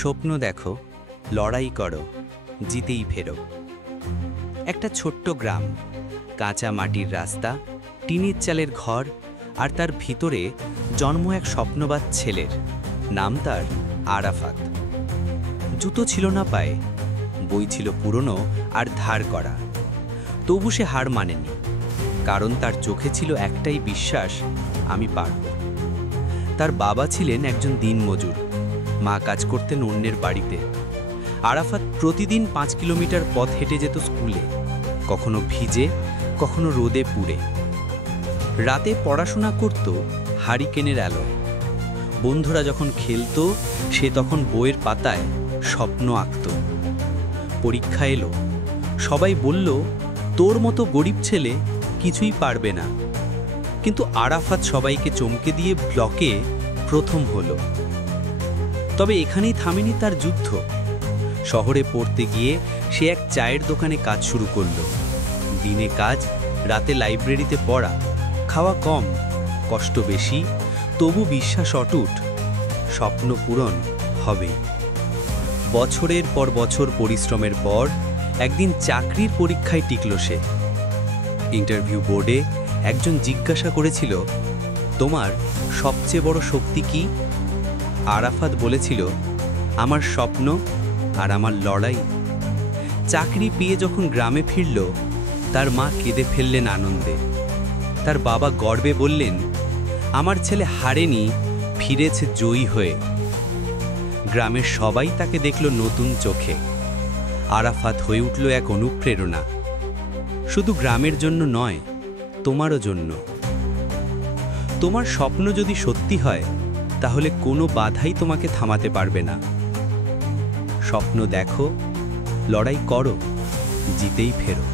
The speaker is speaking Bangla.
স্বপ্ন দেখো, লড়াই করো, জিতেই ফেরো। একটা ছোট্ট গ্রাম, কাঁচা মাটির রাস্তা, টিনের চালের ঘর, আর তার ভিতরে জন্ম এক স্বপ্নবাদ ছেলের। নাম তার আরাফাত। জুতো ছিল না পায়ে, বই ছিল পুরনো আর ধার করা। তবু সে হার মানেনি, কারণ তার চোখে ছিল একটাই বিশ্বাস, আমি পারব। তার বাবা ছিলেন একজন দিনমজুর, মা কাজ করতেন অন্যের বাড়িতে। আরাফাত প্রতিদিন 5 কিলোমিটার পথ হেঁটে যেত স্কুলে, কখনো ভিজে, কখনো রোদে পুড়ে। রাতে পড়াশোনা করত হারিকেনের আলোয়। বন্ধুরা যখন খেলতো, সে তখন বইয়ের পাতায় স্বপ্ন আঁকত। পরীক্ষা এলো, সবাই বলল, তোর মতো গরিব ছেলে কিছুই পারবে না। কিন্তু আরাফাত সবাইকে চমকে দিয়ে ব্লকে প্রথম হলো। তবে এখানেই থামেনি তার যুদ্ধ। শহরে পড়তে গিয়ে সে এক চায়ের দোকানে কাজ শুরু করলো। দিনে কাজ, রাতে লাইব্রেরিতে পড়া। খাওয়া কম, কষ্ট বেশি, তবু বিশ্বাস অটুট, স্বপ্ন পূরণ হবেই। বছরের পর বছর পরিশ্রমের পর একদিন চাকরির পরীক্ষায় টিকল সে। ইন্টারভিউ বোর্ডে একজন জিজ্ঞাসা করেছিল, তোমার সবচেয়ে বড় শক্তি কি? আরাফাত বলেছিল, আমার স্বপ্ন আর আমার লড়াই। চাকরি পেয়ে যখন গ্রামে ফিরল, তার মা কেঁদে ফেললেন আনন্দে। তার বাবা গর্বে বললেন, আমার ছেলে হারেনি, ফিরেছে জয়ী হয়ে। গ্রামের সবাই তাকে দেখল নতুন চোখে। আরাফাত হয়ে উঠল এক অনুপ্রেরণা, শুধু গ্রামের জন্য নয়, তোমারও জন্য। তোমার স্বপ্ন যদি সত্যি হয়, তাহলে কোনো বাধাই তোমাকে থামাতে পারবে না। স্বপ্ন দেখো, লড়াই করো, জিতেই ফেরো।